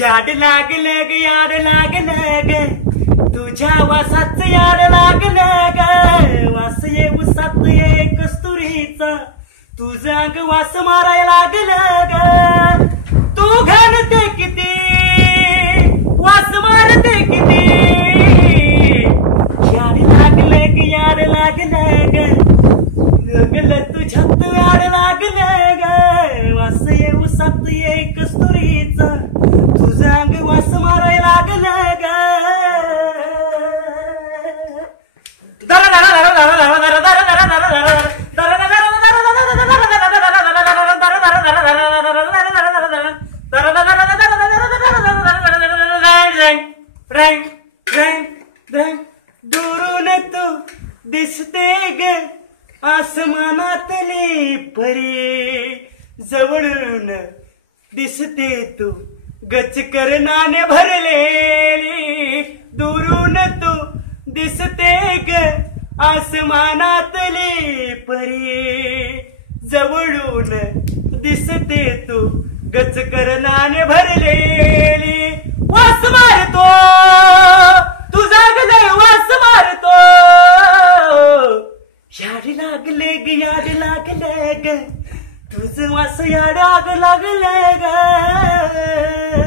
याड लागलं ग याड लागलं ग तुझ्या वासाच याड लागलं ग वास ये उसात ये कस्तुरीचा तुझा अंग वास मारायला लागलं ग तू घालते किती वास मारते किती याड लागलं ग याड लागलं ग लगलं तुझ्यात याड लागलं ग वास ये उसात ये कस्तुरीचा तुझं अंग वास मारायला लागलं ग दुरून तू दिसते ग आसमानातली परी जवळून दिसते तू गच करणाने भरलेली दुरून तू दिसते ग आसमानातली परी जवळून दिसते तू गच करणाने भरलेली वास मारतो तुझा गलय वास मारतो याड लागले ग याड लागले ग तुझं वास याड आग लागले ग